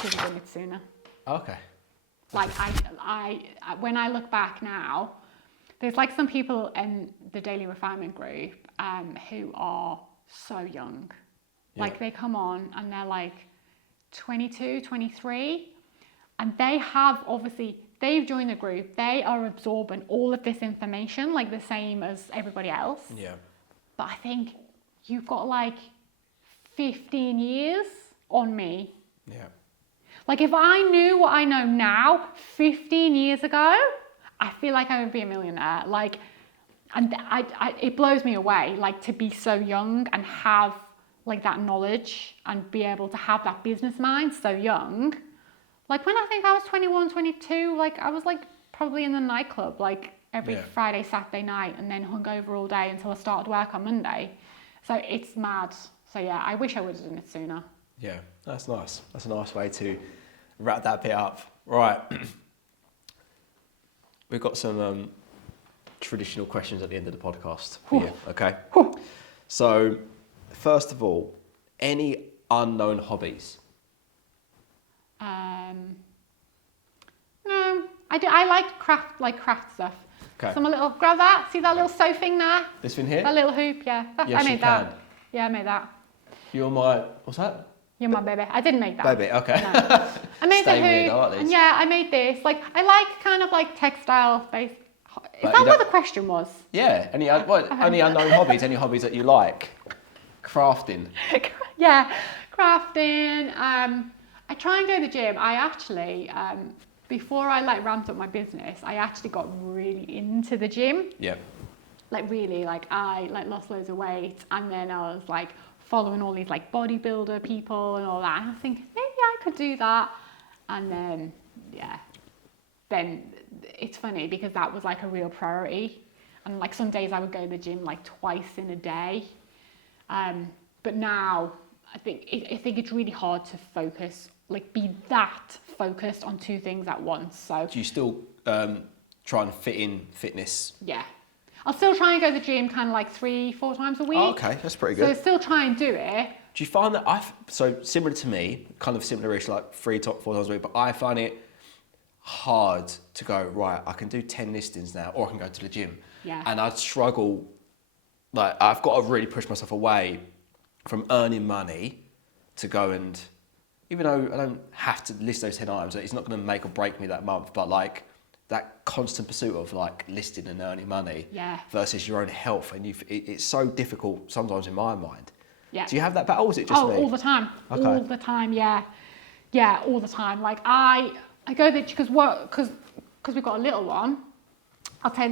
should have done it sooner. Okay. Like I when I look back now, there's like some people in the Daily Refinement group who are so young. Like they come on and they're like 22, 23, and they have obviously, they've joined the group, they are absorbing all of this information like the same as everybody else. Yeah. But I think you've got like 15 years on me. Yeah. Like if I knew what I know now 15 years ago, I feel like I would be a millionaire. Like, and it blows me away, like to be so young and have like that knowledge and be able to have that business mind so young. Like when I think I was 21, 22, like I was like probably in the nightclub like every Friday, Saturday night, and then hung over all day until I started work on Monday. So it's mad. So yeah, I wish I would have done it sooner. Yeah, that's nice. That's a nice way to wrap that bit up. Right. We've got some traditional questions at the end of the podcast for you, okay? So, first of all, any unknown hobbies? No, I do. I like craft stuff. Okay. So I'm a little, grab that, see that little sew thing there? This thing here? That little hoop, yeah. Yes, I made you that. can. Yeah, I made that. You're my, what's that? You're my baby. I didn't make that. Baby, okay. No. I made the Stay weird, hoop. I like these. And yeah, I made this. Like, I like kind of like textile based. Is But that you what don't- the question was? Yeah, any unknown hobbies? Any hobbies that you like? Crafting. Yeah, crafting. I try and go to the gym. I actually, before I like ramped up my business, I actually got really into the gym. Yeah. Like really, like I like lost loads of weight, and then I was like following all these like bodybuilder people and all that. And I think maybe I could do that, and then then it's funny because that was like a real priority, and like some days I would go to the gym like twice in a day, but now I think it's really hard to focus, like be that focused on two things at once. So Do you still try and fit in fitness? yeah. I'll still try and go to the gym kind of like 3-4 times a week. Oh, okay, that's pretty So good. still try and do it. Do you find that so similar to me, kind of similar-ish, like 3-4 times a week, but I find it hard to go, right, I can do 10 listings now, or I can go to the gym. Yeah. And I'd struggle, like I've got to really push myself away from earning money to go and, even though I don't have to list those 10 items, it's not going to make or break me that month, but like that constant pursuit of like listing and earning money versus your own health, and it's so difficult sometimes in my mind. Yeah. Do you have that battle, or is it just me? all the time. Okay. All the time, yeah. Yeah, all the time. Like I go there because we've got a little one.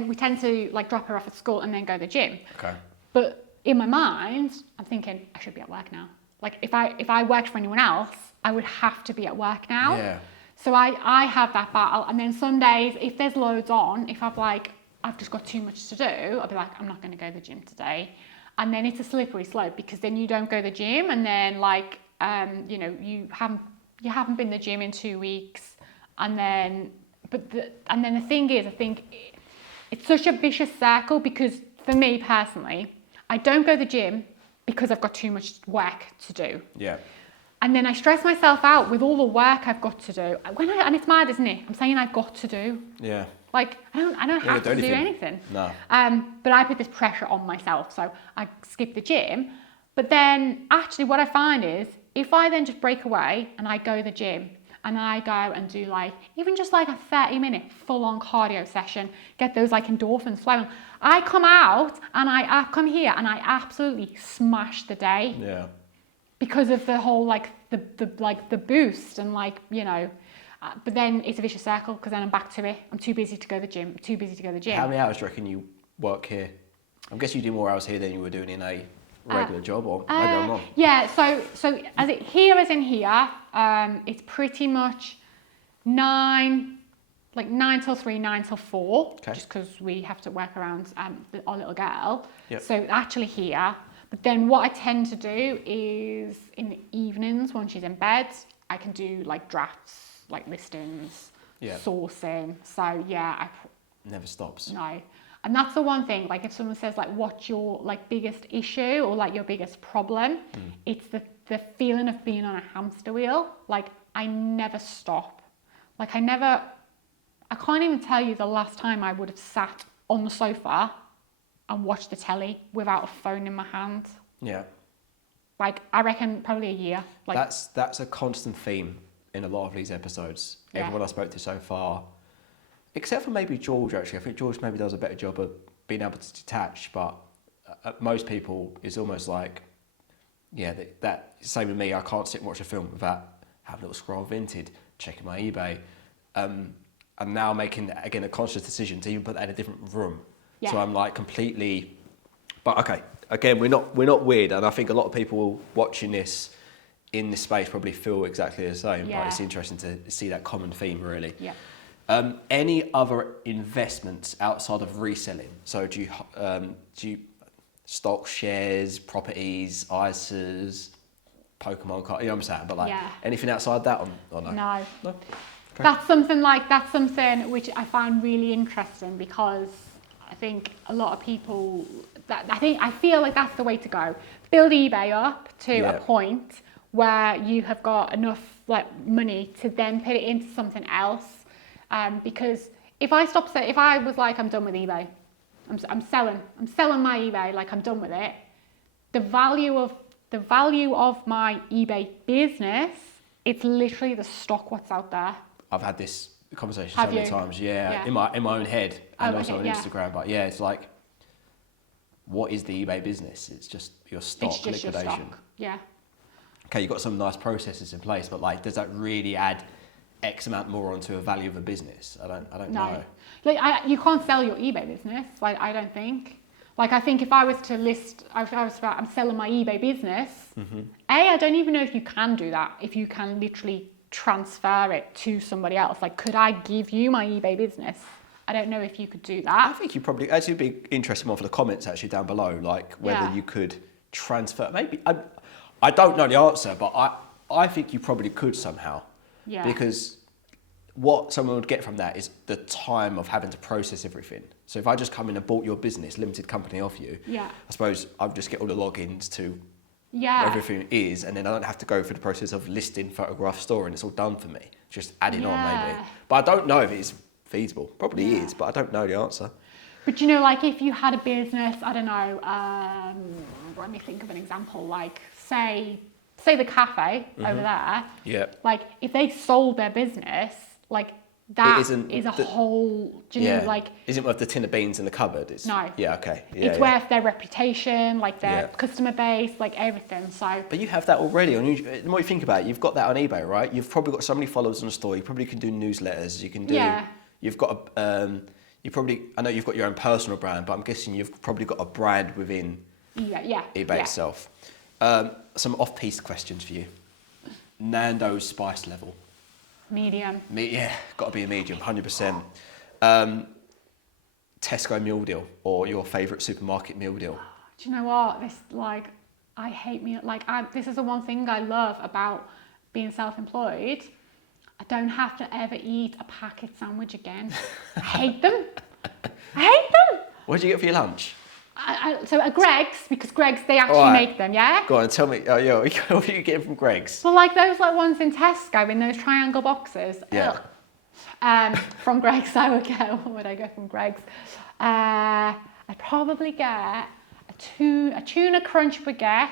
We tend to like drop her off at school and then go to the gym. Okay. But in my mind, I'm thinking I should be at work now. Like if I worked for anyone else, I would have to be at work now. Yeah. So I have that battle, and then some days if there's loads on, if I've just got too much to do, I'll be like, I'm not going to go to the gym today, and then it's a slippery slope because then you don't go to the gym, and then like you haven't been to the gym in 2 weeks, and then the thing is, I think it's such a vicious circle because for me personally, I don't go to the gym because I've got too much work to do. Yeah. And then I stress myself out with all the work I've got to do. And it's mad, isn't it? I'm saying I've got to do. Yeah. Like I don't have to do anything. No. But I put this pressure on myself, so I skip the gym. But then actually what I find is if I then just break away and I go to the gym and I go and do like even just like a 30-minute full-on cardio session, get those like endorphins flowing, I come out and I come here and I absolutely smash the day. Yeah. Because of the whole like the boost and like but then it's a vicious circle because then I'm back to it. I'm too busy to go to the gym. How many hours do you reckon you work here? I'm guessing you do more hours here than you were doing in a regular job, or maybe I'm wrong. Yeah, so here as in here, it's pretty much 9 till 3, 9 till 4, just because we have to work around our little girl. Yep. So actually here. But then what I tend to do is in the evenings when she's in bed, I can do like drafts, like listings, sourcing. So yeah, Never stops. No. And that's the one thing, like if someone says like what's your like biggest issue or like your biggest problem, it's the feeling of being on a hamster wheel, like I never stop. Like I can't even tell you the last time I would have sat on the sofa and watched the telly without a phone in my hand. Yeah. Like, I reckon probably a year. Like, That's a constant theme in a lot of these episodes. Yeah. Everyone I spoke to so far, except for maybe George, actually. I think George maybe does a better job of being able to detach, but most people, it's almost like, yeah, that same with me. I can't sit and watch a film without having a little scroll of Vinted, checking my eBay. I'm now making, again, a conscious decision to even put that in a different room. Yeah. So I'm like completely, but okay, again, we're not weird, and I think a lot of people watching this in this space probably feel exactly the same. Yeah. But it's interesting to see that common theme, really. Yeah. Any other investments outside of reselling? So do you stock, shares, properties, ISAs, Pokemon cards? You know what I'm saying? But like anything outside that, or no? No. No? Okay. That's something which I find really interesting, because I think a lot of people, I feel like that's the way to go. Build eBay up to a point where you have got enough like money to then put it into something else. Because if I was like, I'm done with eBay, I'm selling my eBay, like I'm done with it. The value of my eBay business, it's literally the stock what's out there. I've had this conversation Have so many you? times, Yeah. in my own head and also okay, on Instagram. But yeah, it's like, what is the eBay business? It's just your stock It's just liquidation. your stock. Yeah. Okay, you've got some nice processes in place, but like, does that really add X amount more onto a value of a business? I don't know. Like you can't sell your eBay business. Like I don't think. Like I think if I was to list, I'm selling my eBay business. Mm-hmm. I don't even know if you can do that. If you can literally transfer it to somebody else. Like, could I give you my eBay business? I don't know if you could do that. I think you probably, actually be interesting one for the comments actually down below, like whether you could transfer, maybe, I don't know the answer, but I think you probably could somehow. Yeah. Because what someone would get from that is the time of having to process everything. So if I just come in and bought your business, limited company off you, I suppose I'll just get all the logins to where everything is, and then I don't have to go through the process of listing, photograph, storing. It's all done for me. Just adding on maybe. But I don't know if it's feasible. Probably is, but I don't know the answer. But you know, like if you had a business, I don't know, let me think of an example, like say the cafe over there. Yeah. Like if they sold their business, like that is a whole, do you know, like... Isn't worth the tin of beans in the cupboard. It's, no. Yeah, okay. It's worth their reputation, like their customer base, like everything, so... But you have that already. The more you think about it, you've got that on eBay, right? You've probably got so many followers on the store. You probably can do newsletters. You can do... Yeah. You've got I know you've got your own personal brand, but I'm guessing you've probably got a brand within eBay itself. Some off-piste questions for you. Nando's spice level. Medium. Got to be a medium, 100%. Tesco meal deal or your favourite supermarket meal deal? Do you know what? I hate meal. This is the one thing I love about being self-employed. I don't have to ever eat a packet sandwich again. I hate them. What did you get for your lunch? So at Greg's, because Greg's, they actually make them, yeah? Go on, tell me, what are you getting from Greg's? Well, like those ones in Tesco, in those triangle boxes. Yeah. From Greg's, what would I go from Greg's? I'd probably get a tuna crunch baguette,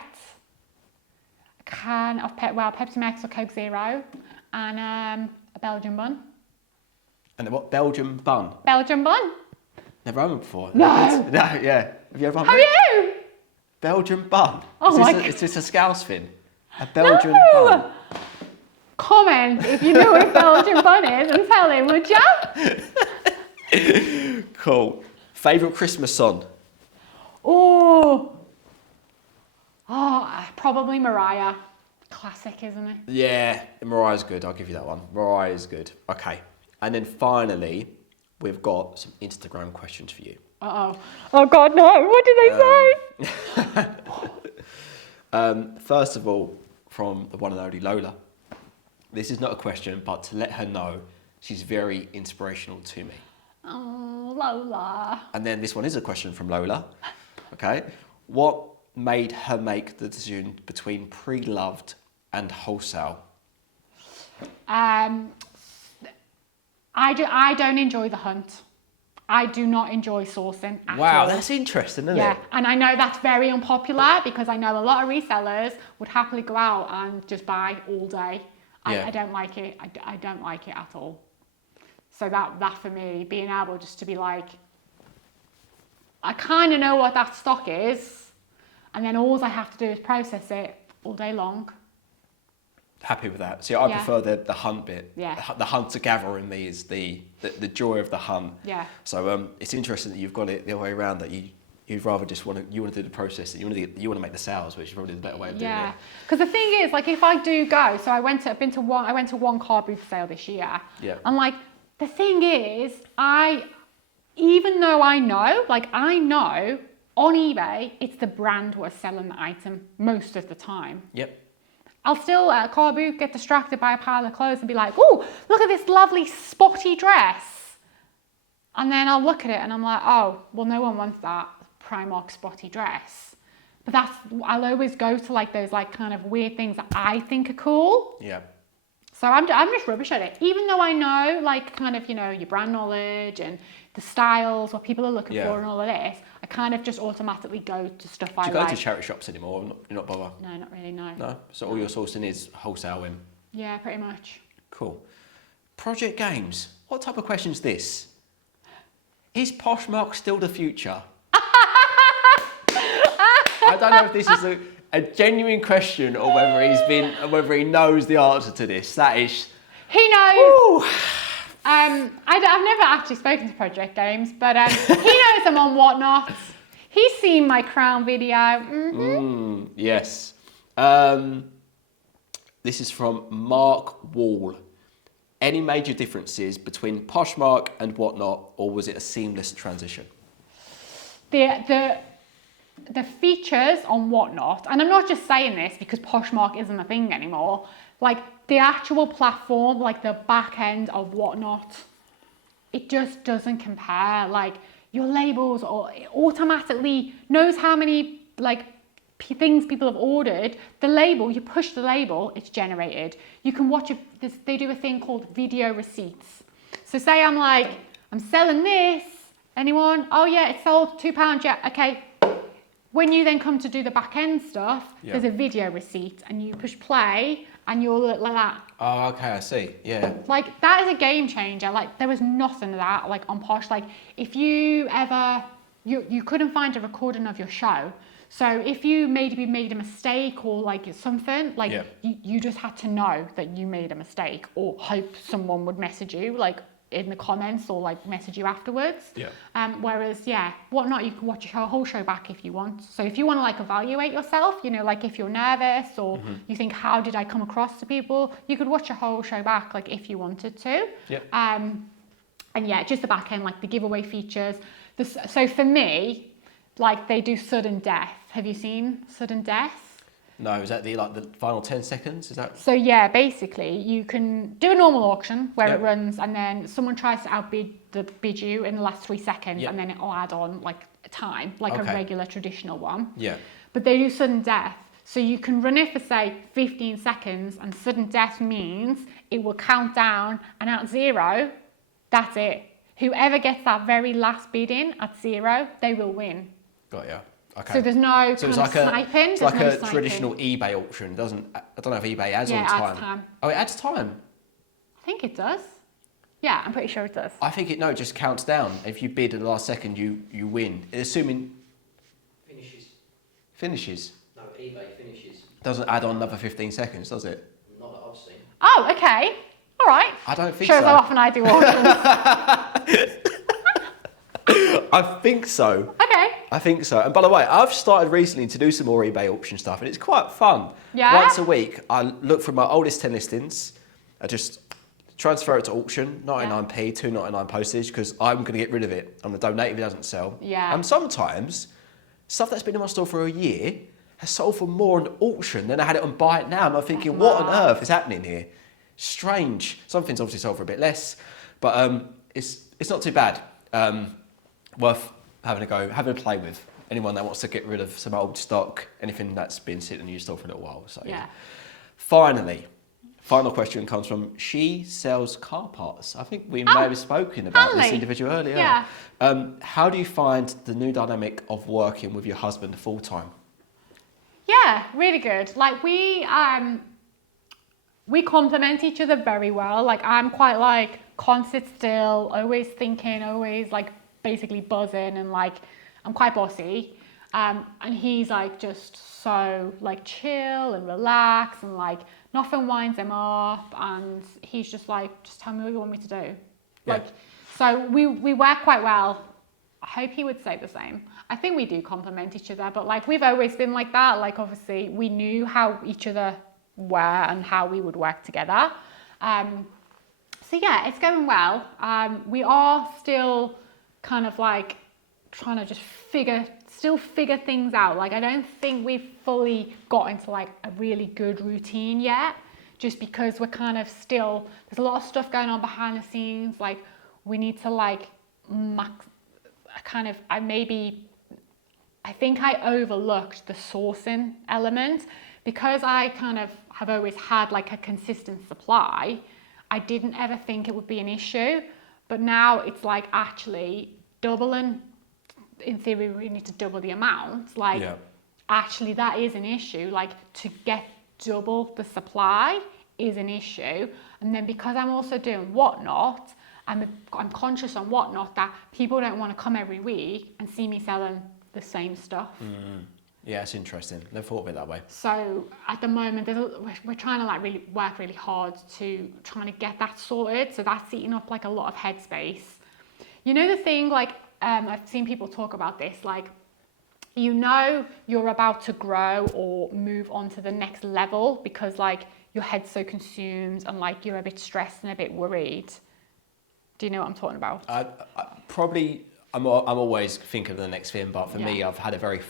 a can of Pepsi Max or Coke Zero, and a Belgian bun. And what, Belgian bun? Belgian bun. Never had one before. No. Yeah. Have you ever had one? Have you? Belgian bun. Is this a Scouse thing? A Belgian bun. Comment if you know what Belgian bun is and tell him, would ya? Cool. Favourite Christmas song? Probably Mariah. Classic, isn't it? Yeah, Mariah's good. I'll give you that one. Mariah's good. Okay. And then finally, we've got some Instagram questions for you. Uh-oh. Oh, God, no. What did they say? First of all, from the one and only Lola. This is not a question, but to let her know she's very inspirational to me. Oh, Lola. And then this one is a question from Lola. Okay. What made her make the decision between pre-loved and wholesale? I don't enjoy the hunt. I do not enjoy sourcing at Wow, all. that's interesting, isn't Yeah, it? and I know that's very unpopular because I know a lot of resellers would happily go out and just buy all day. I don't like it. I don't like it at all. So that for me, being able just to be like, I kind of know what that stock is, and then all I have to do is process it all day long. Happy with that. See, I prefer the hunt bit. Yeah. The hunter-gatherer in me is the joy of the hunt. Yeah. So it's interesting that you've got it the other way around, that you'd rather just want to do the processing, you want to make the sales, which is probably the better way of doing it. Yeah, because the thing is, like, if I do go, so I went to one car booth sale this year. Yeah. And like, the thing is, even though I know on eBay, it's the brand who are selling the item most of the time. Yep. I'll still at a car booth get distracted by a pile of clothes and be like, oh, look at this lovely spotty dress. And then I'll look at it and I'm like, oh, well, no one wants that Primark spotty dress. But I'll always go to like those like kind of weird things that I think are cool. Yeah. So I'm just rubbish at it. Even though I know like kind of, your brand knowledge and the styles, what people are looking for and all of this, I kind of just automatically go to stuff I like. Do you go to charity shops anymore? You're not bother? No, not really, no. No? So all your sourcing is wholesale. Yeah, pretty much. Cool. Project Games. What type of question is this? Is Poshmark still the future? I don't know if this is a genuine question or whether he knows the answer to this. That is. He knows. Woo. I've never actually spoken to Project Games, but he knows I'm on Whatnot. He's seen my crown video. Yes. This is from Mark Wall. Any major differences between Poshmark and Whatnot, or was it a seamless transition? The features on Whatnot, and I'm not just saying this because Poshmark isn't a thing anymore, like the actual platform, like the back end of Whatnot, it just doesn't compare. Like your labels, or it automatically knows how many like things people have ordered. The label, you push the label, it's generated. You can watch they do a thing called video receipts. So say I'm selling this. Anyone? Oh yeah, it sold £2. Yeah, okay. When you then come to do the back end stuff, there's a video receipt and you push play and you'll look like that. Oh, okay, I see. Yeah. Like that is a game changer. Like there was nothing of that like on Posh. Like if you ever, you couldn't find a recording of your show. So if you maybe made a mistake or like something, like you just had to know that you made a mistake or hope someone would message you like in the comments or like message you afterwards. Whereas Whatnot, you can watch your whole show back if you want. So if you want to like evaluate yourself, like if you're nervous or you think, how did I come across to people, you could watch your whole show back like if you wanted to. And just the back end, like the giveaway features. So for me, like they do sudden death. Have you seen sudden death? No, is that the final 10 seconds? Is that? So basically you can do a normal auction where it runs and then someone tries to bid you in the last 3 seconds and then it'll add on like a time, like a regular traditional one. But they do sudden death. So you can run it for say 15 seconds and sudden death means it will count down and at 0, that's it. Whoever gets that very last bid in at 0, they will win. Got ya. Okay. So there's no sniping. It's like a traditional eBay auction. I don't know if eBay adds on time. It adds time. Oh, it adds time? I think it does. Yeah, I'm pretty sure it does. I think it just counts down. If you bid at the last second, you win. Assuming... Finishes? No, eBay finishes. Doesn't add on another 15 seconds, does it? Not that I've seen. Oh, okay. All right. I don't think Shows so. how often I do auctions. I think so. Okay. I think so. And by the way, I've started recently to do some more eBay auction stuff, and it's quite fun. Yeah? Once a week, I look through my oldest 10 listings. I just transfer it to auction, 99p, $2.99 postage, because I'm going to get rid of it. I'm going to donate if it doesn't sell. Yeah. And sometimes, stuff that's been in my store for a year has sold for more on auction than I had it on Buy It Now. And I'm thinking, what on earth is happening here? Strange. Something's obviously sold for a bit less, but it's not too bad. Worth having a go, having a play with. Anyone that wants to get rid of some old stock, anything that's been sitting in your store for a little while. So yeah. Finally, Final question comes from She Sells Car Parts. I think we may have spoken about this Hanley. individual earlier. Yeah. How do you find the new dynamic of working with your husband full time? Yeah, really good. Like we complement each other very well. Like I'm quite like can't sit still, always thinking, always like basically buzzing, and like I'm quite bossy. And he's like just so like chill and relaxed, and like nothing winds him up, and he's just like, just tell me what you want me to do. Yeah. Like, so we work quite well. I hope he would say the same. I think we do complement each other, but like we've always been like that. Like obviously we knew how each other were and how we would work together. So yeah, it's going well. We are still kind of like trying to just figure things out. Like I don't think we've fully got into like a really good routine yet, just because we're kind of still, there's a lot of stuff going on behind the scenes. Like we need to like I think I overlooked the sourcing element because I kind of have always had like a consistent supply. I didn't ever think it would be an issue, but now it's like actually doubling. In theory, we need to double the amount. Like, actually, that is an issue. Like, to get double the supply is an issue. And then because I'm also doing Whatnot, I'm conscious on Whatnot that people don't want to come every week and see me selling the same stuff. Yeah, it's interesting. Never thought of it that way. So at the moment, we're trying to like really work really hard to trying to get that sorted. So that's eating up like a lot of headspace. You know the thing, like I've seen people talk about this, like you know you're about to grow or move on to the next level because like your head's so consumed and like you're a bit stressed and a bit worried. Do you know what I'm talking about? I'm always thinking of the next thing, but for me, I've had a very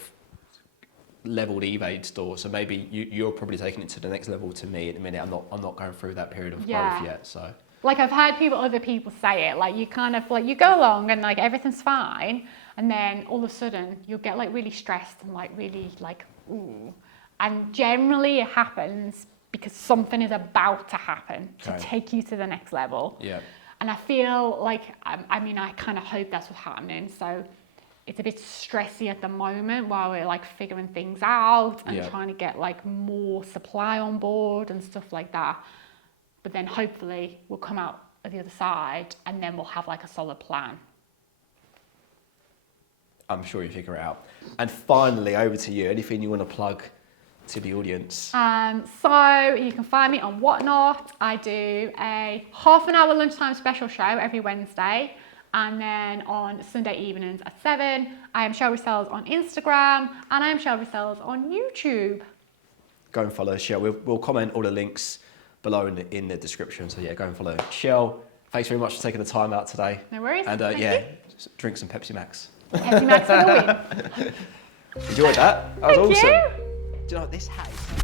leveled eBay store, so maybe you're probably taking it to the next level. To me, at the minute, I'm not going through that period of growth yet. So, like I've heard other people say it, like you kind of like you go along and like everything's fine, and then all of a sudden you'll get like really stressed and like really like ooh, and generally it happens because something is about to happen to take you to the next level. Yeah. And I feel like, I mean, I kind of hope that's what's happening. So it's a bit stressy at the moment while we're like figuring things out and trying to get like more supply on board and stuff like that. But then hopefully we'll come out at the other side and then we'll have like a solid plan. I'm sure you figure it out. And finally, over to you. Anything you want to plug to the audience? So you can find me on Whatnot. I do a half-an-hour lunchtime special show every Wednesday, and then on Sunday evenings at 7, I am Shell Resells on Instagram, and I am Shell Resells on YouTube. Go and follow Shell. We'll comment all the links below in the description. So yeah, go and follow Shell. Thanks very much for taking the time out today. No worries. And Thank you. drink some Pepsi Max. Pepsi Max for the win. Enjoyed that. That was Thank awesome. you. Do you know what this hat is?